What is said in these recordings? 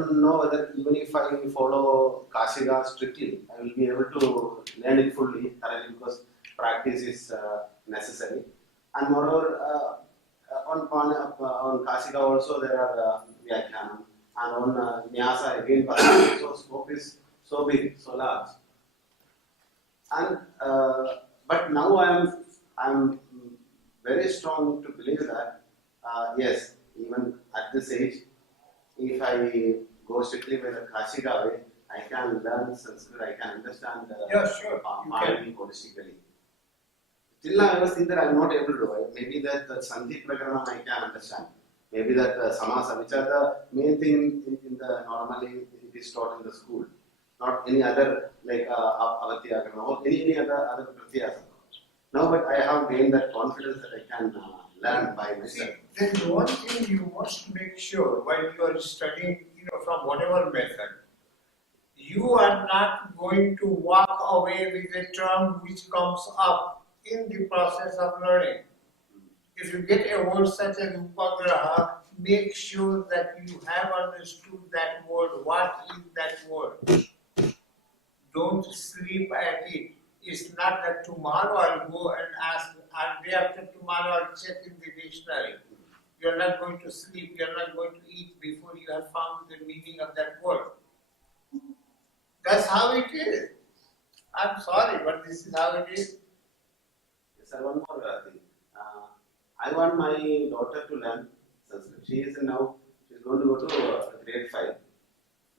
don't know whether even if I follow Kashiga strictly, I will be able to learn it fully, thoroughly, because practice is necessary. And moreover, on Kashiga also there are Vyakhyanam, and on Nyasa again, so scope is so big, so large. And but now I am very strong to believe that yes, even at this age, if I go strictly with the Kashiga way, I can learn Sanskrit, I can understand Pāṇini holistically. Till now, I was thinking that I am not able to do it. Maybe that the Sandhi Prakaranam I can understand. Maybe that Samasa, which are the main thing in the normally it is taught in the school. Not any other like Avatyakarana or any other Pratyasa. Now, but I have gained that confidence that I can learn by myself. There is one thing you must make sure while you are studying, from whatever method, you are not going to walk away with a term which comes up in the process of learning. If you get a word such as upagraha, make sure that you have understood that word. What is that word? Don't sleep at it. It's not that tomorrow I'll go and ask, and day after tomorrow I'll check in the dictionary. You're not going to sleep, you're not going to eat before you have found the meaning of that word. That's how it is. I'm sorry, but this is how it is. Yes, sir, one more thing. I want my daughter to learn Sanskrit. She's going to go to grade 5.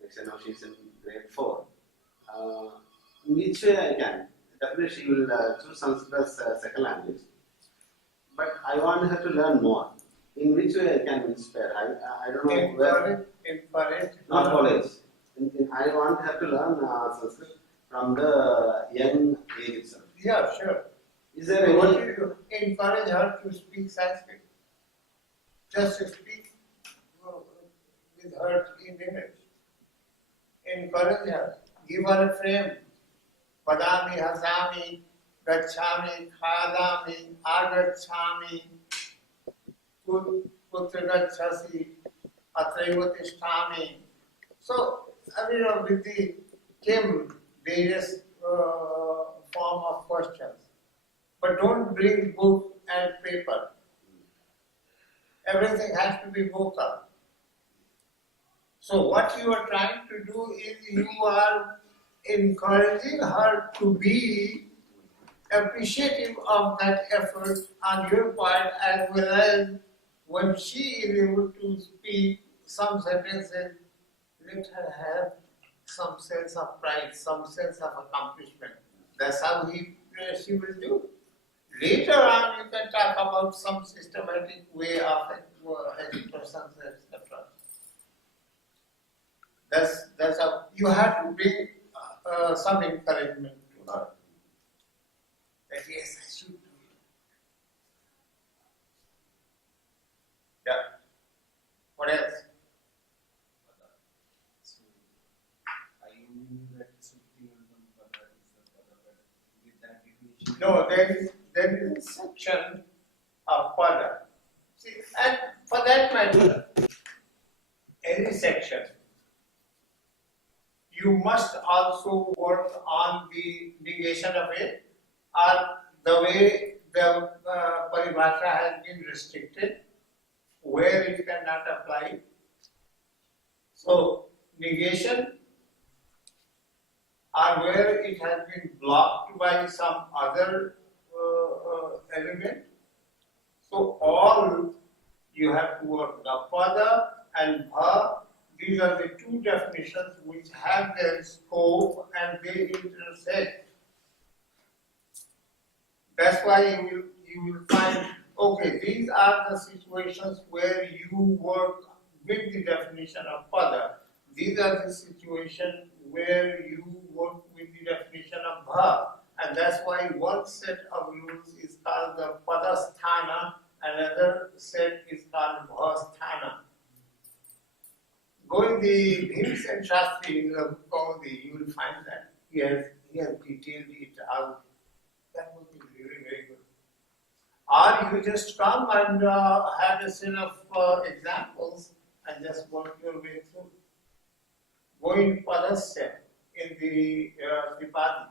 Next year now she's in grade 4. In which way I can? Definitely she will choose Sanskrit as second language. But I want her to learn more. In which way I can inspire? I don't know where. Encourage. Not college. I want her to learn Sanskrit from the young age itself. Yeah, sure. Is there any? What you do? Encourage her to speak Sanskrit. Just speak with her in image. Encourage her. Give her a frame. Padami, hasami, gacchami, khadami, agacchami, putra gacchasi, atraiva tishtami. So, with the came various form of questions. But don't bring book and paper. Everything has to be vocal. So what you are trying to do is you are encouraging her to be appreciative of that effort on your part, as well as when she is able to speak some sentences, let her have some sense of pride, some sense of accomplishment. That's how she will do. Later on, you can talk about some systematic way of education, etc. That's how you have to bring some encouragement to her. That yes, I should do it. Yeah. What else? So, are you meaning that Sukti and Pada is the Pada, but with that definition? No, there is a section of Pada. See, and for that matter, any section, you must also work on the negation of it, or the way the paribhasha has been restricted, where it cannot apply. So, negation, or where it has been blocked by some other element. So, all you have to work. The pada and bha, these are the two definitions which have their scope and they intersect. That's why you will find, okay, these are the situations where you work with the definition of pada. These are the situations where you work with the definition of bha. And that's why one set of rules is called the padasthana, another set is called bhasthana. Go in the Bhimsen Shastri in the Kaudi, you will find that he has detailed it out. That would be really very good. Or you just come and have a set of examples and just work your way through. go in Padasya in the Tripadi,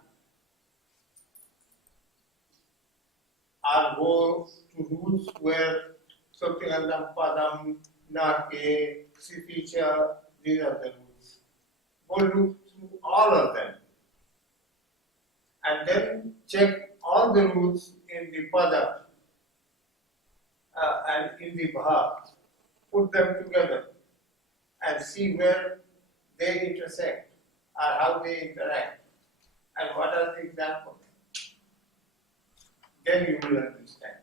or go to roots where Sotilandam, Padam, Nake, Siticha, these are the roots. Go look through all of them and then check all the roots in the Pada and in the Bha. Put them together and see where they intersect or how they interact and what are the examples. Then you will understand.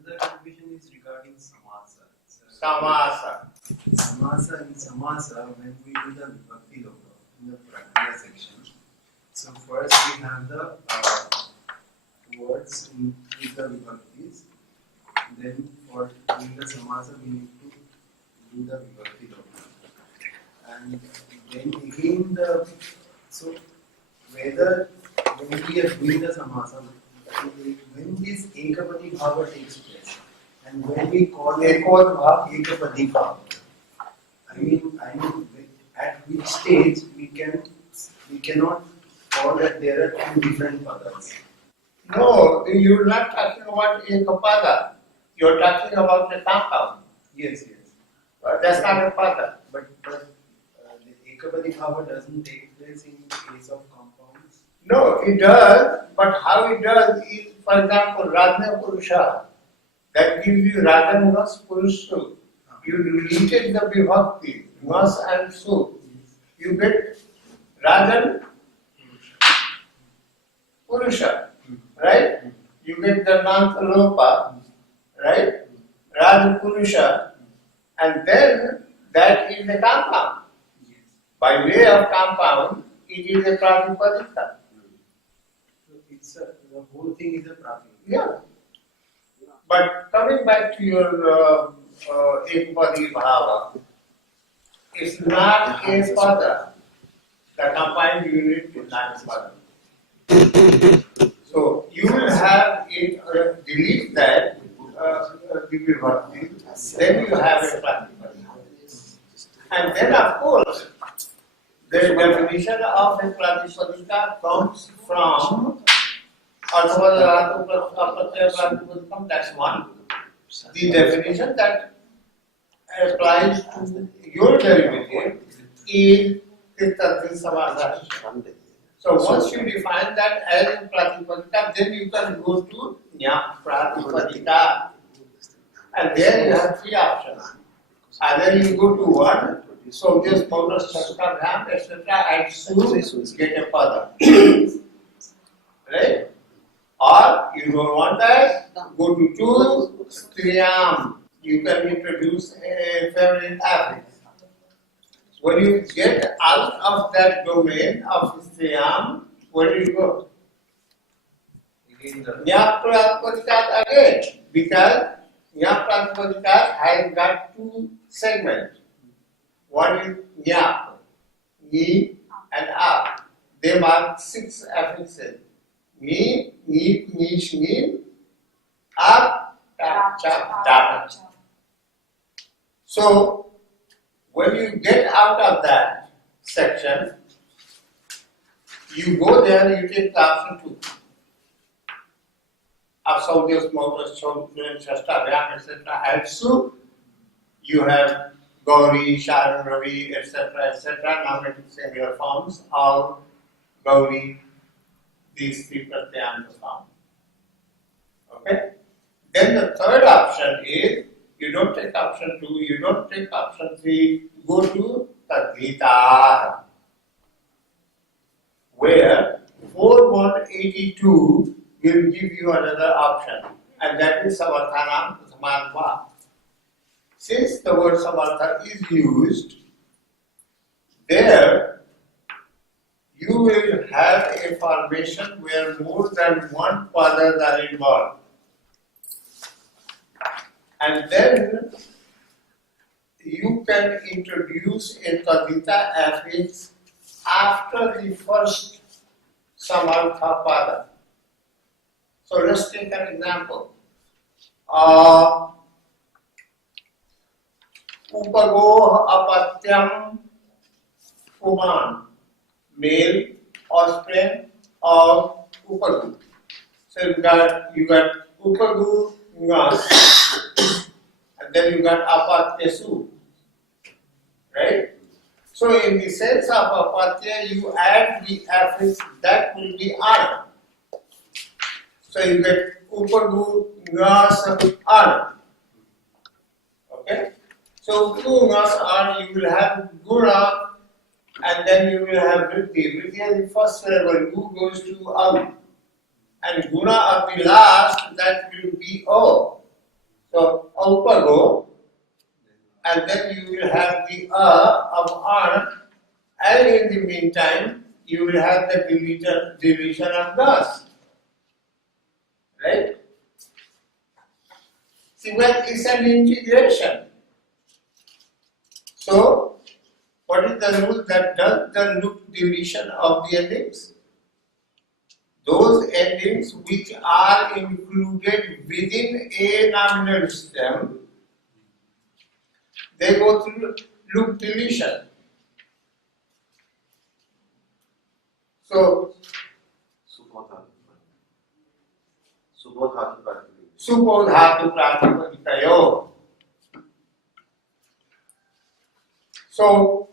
Another confusion is regarding samasa. Samasa. In samasa, when we do the vibhakti loka in the prakriya section, so first we have the words with the vibhaktis. Then for doing the samasa, we need to do the vibhakti loka. And then again so whether when we are doing the samasa, when this ekapadi bhava takes place, and when we call it ekapadi bhava, I mean, at which stage we cannot call that there are two different padas. No, you're not talking about ekapada. You're talking about the compound. Yes. That's not a pada. But the ekapadi bhava doesn't take place in case of compounds. No, it does, but how it does is, for example, Radha Purusha, that gives you Radha Nas Purusha. You deleted the vibhakti, Nas and Su. You get Radha Purusha, right? You get the Nantalopa, right? Radha Purusha, and then that is the compound. By way of compound, it is a Pratipadika. So the whole thing is a pratik. Yeah. But coming back to your ekapadi bhava, it's not a pada. The combined unit is not a pada. So you will have it, delete that, the vibhakti, then you have a pratipadika. And then of course, the definition of a pratipadika comes from that's one. The definition that applies to your derivative is Tati Samadha. So once you define that as Pratipadika, then you can go to Nya Pratipadika. And there you have three options. Either you go to one, so just bonus Shastra Ram, etc., and soon get a pada. Right? Or you don't want that, go to two, Striyam. You can introduce a feminine affix. When you get out of that domain of Striyam, where do you go? Nya Pratipadika again, because Nya Pratipadika has got two segments. One is Nya, Ni, and A. They mark 6 affixes. Ni, Nish, Nin, Up, Tap, Chap, Tap. So, when you get out of that section, you go there, you take option 2. Absaudius, Motus, Chodran, Shasta, Vyam, etc. And so, you have Gauri, Sharan, Ravi, etc., nominative singular forms of Gauri. These three pratyams are found. Okay? Then the third option is, you don't take option 2, you don't take option 3, go to Tadhita, where 4182 will give you another option, and that is Samarthanam Samartha. Since the word Samartha is used, there you will have a formation where more than one padas are involved. And then you can introduce a Tadhita affix after the first Samartha pada. So let's take an example. Upagoh apatyam Kuman, male offspring of Upagu. So you got Upagu Ngas, and then you got Apatyasu, right? So in the sense of Apatya, you add the affix, that will be Ana. So you get Upagu Ngas Ana. Okay? So Upagu Ngas Ana, you will have Guna, and then you will have Vritti. Vritti is the first syllable, Gu goes to Au. And Guna of the last, that will be O. So Upago, and then you will have the of An, and in the meantime, you will have the deletion of Gas. Right? See, well, it's an integration. So, what is the rule that does the loop deletion of the endings? Those endings which are included within a nominal stem, they go through loop deletion. So, Subodhatu Pratipadikayo. So,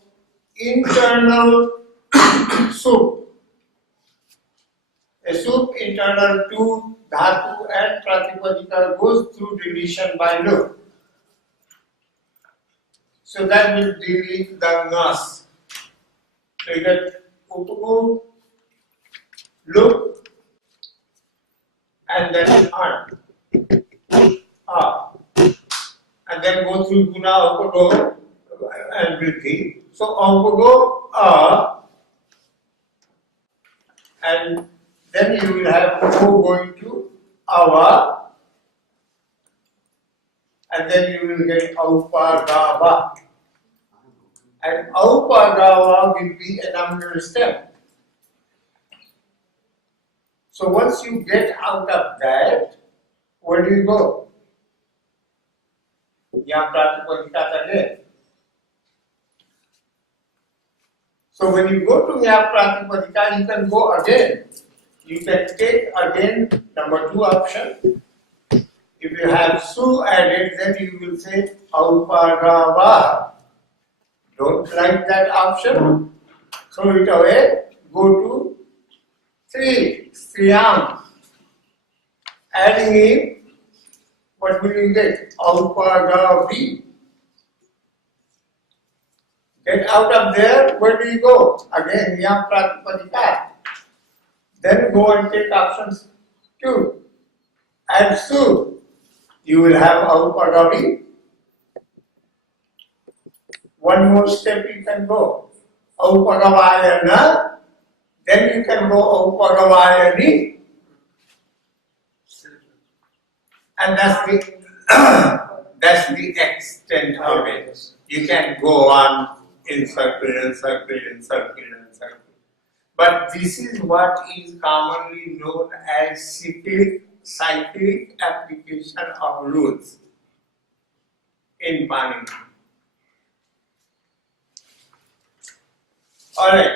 internal sup. A sup internal to dhatu and pratipadika goes through deletion by loop. So that will delete the ngas. So you get upugu, loop, and then an. And then go through guna, upago, and vritti. So upago, and then you will have O going to Ava, and then you will get Aupagava. And Aupagava will be a nominal stem. So once you get out of that, where do you go? Yahan Pratipadika again. So when you go to Yahan Pratipadika, you can go again. You can take again number 2 option. If you have su added, then you will say Aupagava. Don't like that option, throw it away, go to 3, Striyam. Adding in, what will you get? Aupagavi. Get out of there, where do you go? Again, Yahan Pratipadika. Then go and take options 2. Add su. You will have Aupagavi. One more step you can go. Aupagavayana. Then you can go Aupagavayani. And that's the extent of it. You can go on in circle and circle and circle and circle. But this is what is commonly known as cyclic application of rules in Pāṇini. Alright.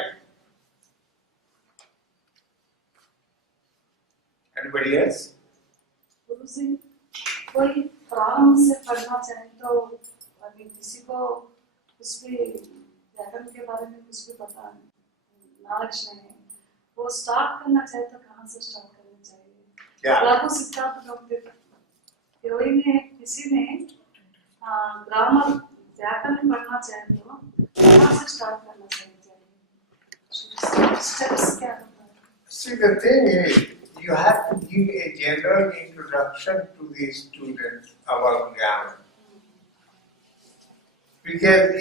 Anybody else? गुरुजी कोई प्रारंभ से पढ़ना चाहे तो अभी किसी को कुछ भी व्याकरण के बारे में कुछ भी पता नॉलेज नहीं है, वो स्टार्ट करना चाहे तो कहाँ से स्टार्ट करना चाहिए? लागू सिद्धांत कोई ने किसी ने ग्रामर व्याकरण पढ़ना चाहे तो कहाँ से स्टार्ट करना चाहिए? Steps क्या होता है? See, the thing is, you have to give a general introduction to the students about grammar. Because,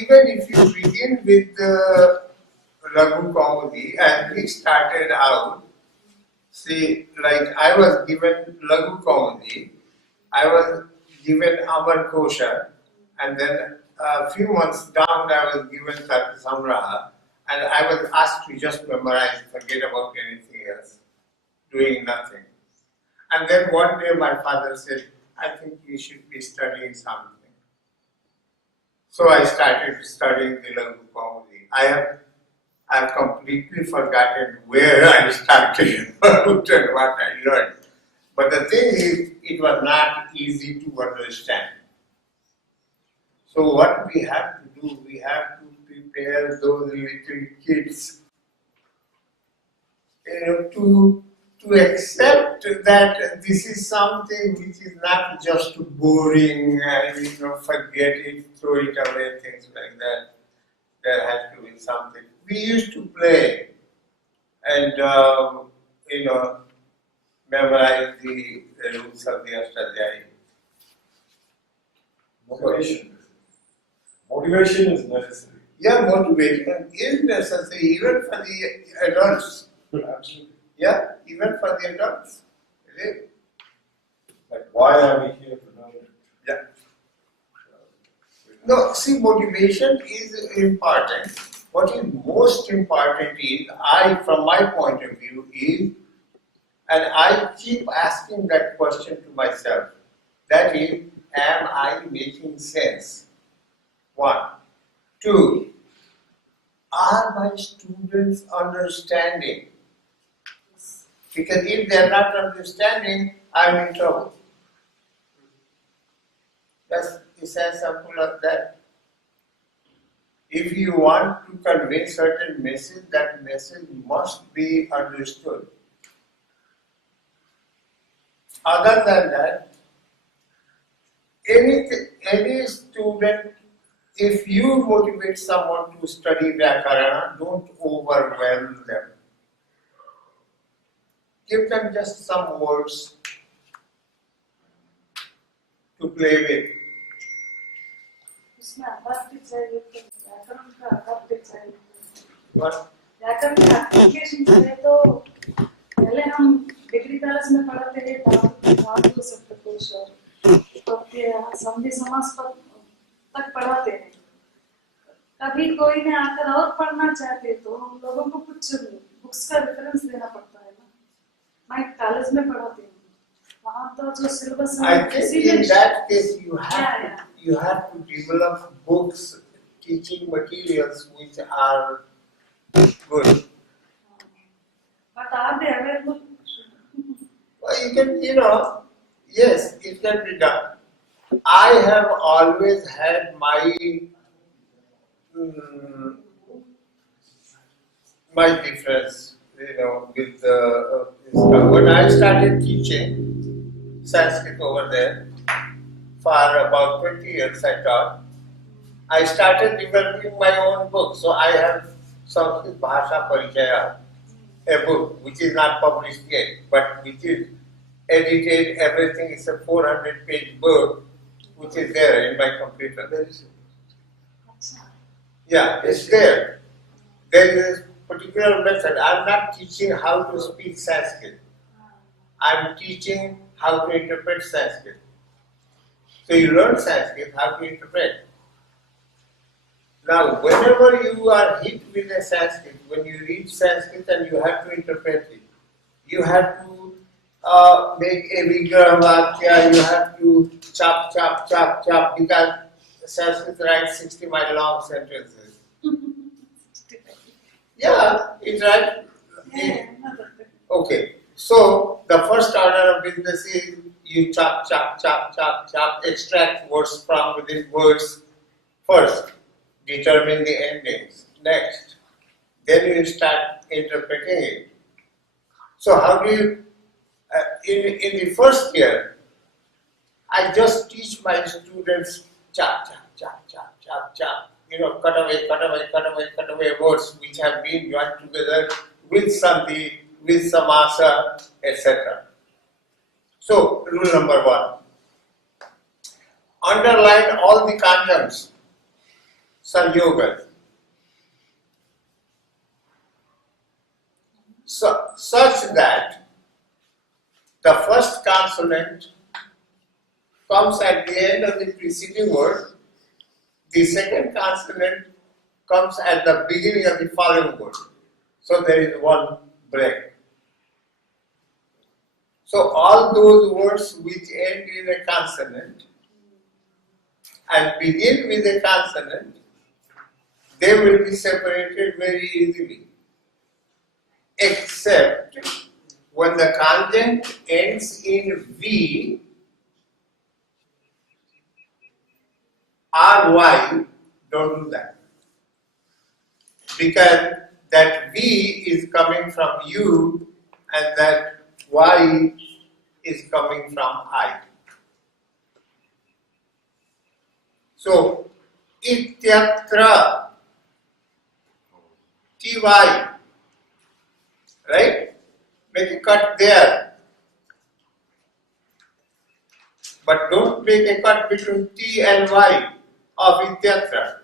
even if you begin with the Laghu Kaumudi, and we started out, see, like I was given Laghu Kaumudi, I was given Amar Kosha, and then a few months down I was given Samraha, and I was asked to just memorize, forget about anything else, doing nothing. And then one day my father said, I think you should be studying something. So I started studying the Laghu Kaumudi. I have completely forgotten where I started and what I learned. But the thing is, it was not easy to understand. So what we have to do, we have to prepare those little kids, to accept that this is something which is not just boring and forget it, throw it away, things like that. There has to be something. We used to play and memorize the rules of the Ashtadhyayi. Motivation. Motivation is necessary. Yeah, motivation is necessary even for the adults. Absolutely. Yeah, even for the adults. Really. Like, why are we here tonight? Yeah. No, see, motivation is important. What is most important is, from my point of view, is, and I keep asking that question to myself, that is, am I making sense? One. Two, are my students understanding? Because if they are not understanding, I'm in trouble. It's as simple as that. If you want to convey certain message, that message must be understood. Other than that, any student, if you motivate someone to study Vyakarana, don't overwhelm them. Give them just some words to play with. उसमें अदाप्ट चाहिए तो व्याकरण का अदाप्ट चाहिए What? व्याकरण का application चाहिए तो पहले हम डिग्री कॉलेज में पढ़ाते हैं धातु शब्दकोश और संधि समास तक पढ़ाते हैं कभी कोई ने आकर और पढ़ना चाहते तो हम लोगों को कुछ बुक्स का रेफरेंस देना पड़ता है ना मैं कॉलेज में पढ़ाती हूँ वहाँ तो जो syllabus I think in that case you have to develop books, teaching materials which are good. But are they available? Well, you can, yes, it can be done. I have always had my difference, with when I started teaching Sanskrit over there, for about 20 years I taught, I started developing my own book. So I have Sanskrit Bhasha Parichaya, a book which is not published yet, but which is edited, everything. It's a 400-page book which is there in my computer. Yeah, it's there. There is a particular method. I'm not teaching how to speak Sanskrit. I'm teaching how to interpret Sanskrit. So you learn Sanskrit, how to interpret. Now, whenever you are hit with a Sanskrit, when you read Sanskrit and you have to interpret it, you have to make a vigraha vakya, you have to chop, because Sanskrit writes 60-mile long sentences. Yeah, it's right. Okay, so the first order of business is you chop, extract words from within words first, determine the endings. Next, then you start interpreting it. So how do you, in the first year, I just teach my students chop, cut away words which have been joined together with sandhi, with samasa, etc. So, rule number 1. Underline all the kanjams, sanyogas. So, such that the first consonant comes at the end of the preceding word, the second consonant comes at the beginning of the following word. So there is one break. So all those words which end in a consonant and begin with a consonant, they will be separated very easily. Except when the conjunct ends in V or Y, don't do that. Because that V is coming from you and that Y is coming from I. So, ityatra, ty, right? Make a cut there. But don't make a cut between T and Y of ityatra.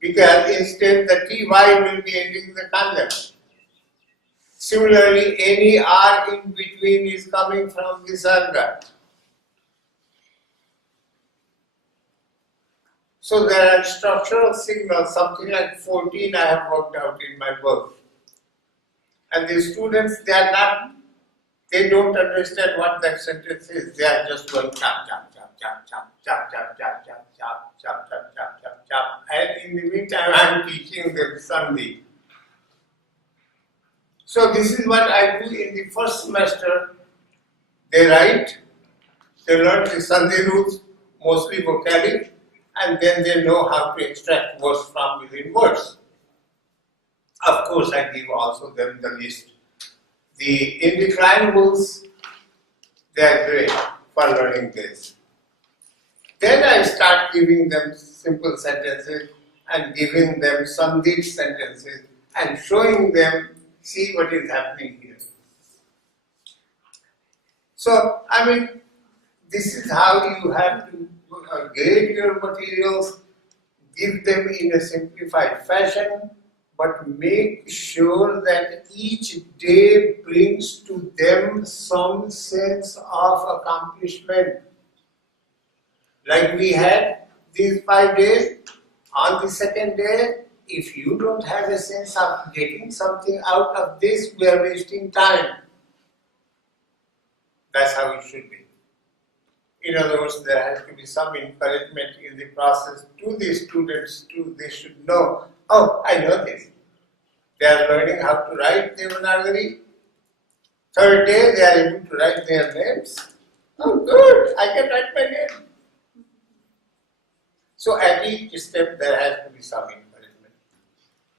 Because instead the ty will be ending the conjunct. Similarly, any R in between is coming from visarga. So there are structural signals, something like 14 I have worked out in my book. And the students, they don't understand what that sentence is. They are just going chop, chop, chop, chop, chop, chop, chop, chop, chop, chop, chop, chop, chop, chop, chop. And in the meantime, I am teaching them Sandhi. So this is what I do in the first semester. They write, they learn the Sandhi rules, mostly vocabulary, and then they know how to extract words from within words. Of course, I give also them the list. The indeclinables, they are great for learning this. Then I start giving them simple sentences and giving them sandhit sentences and showing them, see what is happening here. So, this is how you have to grade your materials, give them in a simplified fashion, but make sure that each day brings to them some sense of accomplishment. Like we had these 5 days, on the second day, if you don't have a sense of getting something out of this, we are wasting time. That's how it should be. In other words, there has to be some encouragement in the process to the students too. They should know, oh, I know this. They are learning how to write Devanagari. Third day, they are able to write their names. Oh, good, I can write my name. So at each step, there has to be some encouragement.